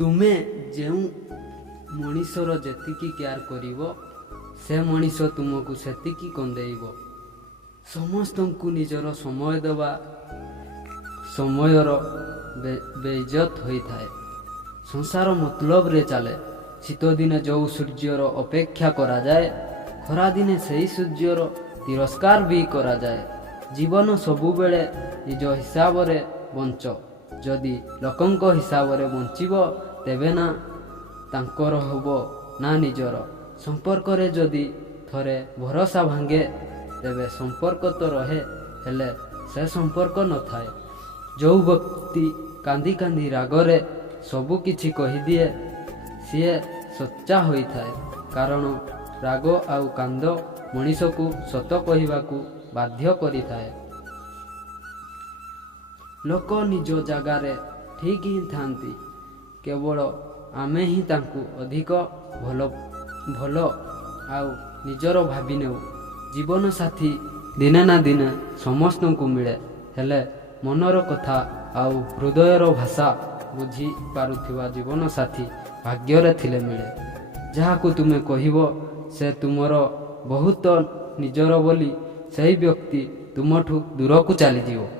ତୁମେ ଯେଉଁ ମଣିଷର ଯେତିକି କେୟାର କରିବ ସେ ମଣିଷ ତୁମକୁ ସେତିକି କନ୍ଦେଇବ। ସମସ୍ତଙ୍କୁ ନିଜର ସମୟ ଦେବା ସମୟର ବେଇଜ୍ଜତ ହୋଇଥାଏ। ସଂସାର ମତଲବରେ ଚାଲେ। ଶୀତଦିନେ ଯେଉଁ ସୂର୍ଯ୍ୟର ଅପେକ୍ଷା କରାଯାଏ, ଖରାଦିନେ ସେହି ସୂର୍ଯ୍ୟର ତିରସ୍କାର ବି କରାଯାଏ। ଜୀବନ ସବୁବେଳେ ନିଜ ହିସାବରେ ବଞ୍ଚ। ଯଦି ଲୋକଙ୍କ ହିସାବରେ ବଞ୍ଚିବ ତେବେ ନା ତାଙ୍କର ହେବ ନା ନିଜର। ସମ୍ପର୍କରେ ଯଦି ଥରେ ଭରସା ଭାଙ୍ଗେ ତେବେ ସମ୍ପର୍କ ତ ରହେ, ହେଲେ ସେ ସମ୍ପର୍କ ନଥାଏ। ଯେଉଁ ବ୍ୟକ୍ତି କାନ୍ଦି କାନ୍ଦି ରାଗରେ ସବୁ କିଛି କହିଦିଏ ସିଏ ସଚ୍ଚା ହୋଇଥାଏ। କାରଣ ରାଗ ଆଉ କାନ୍ଦ ମଣିଷକୁ ସତ କହିବାକୁ ବାଧ୍ୟ କରିଥାଏ। ଲୋକ ନିଜ ଜାଗାରେ ଠିକ୍ ହିଁ ଥାନ୍ତି, କେବଳ ଆମେ ହିଁ ତାଙ୍କୁ ଅଧିକ ଭଲ ଆଉ ନିଜର ଭାବି ନେଉ। ଜୀବନସାଥୀ ଦିନେ ନା ଦିନେ ସମସ୍ତଙ୍କୁ ମିଳେ, ହେଲେ ମନର କଥା ଆଉ ହୃଦୟର ଭାଷା ବୁଝି ପାରୁଥିବା ଜୀବନସାଥୀ ଭାଗ୍ୟରେ ଥିଲେ ମିଳେ। ଯାହାକୁ ତୁମେ କହିବ ସେ ତୁମର ବହୁତ ନିଜର ବୋଲି ସେହି ବ୍ୟକ୍ତି ତୁମଠୁ ଦୂରକୁ ଚାଲିଯିବ।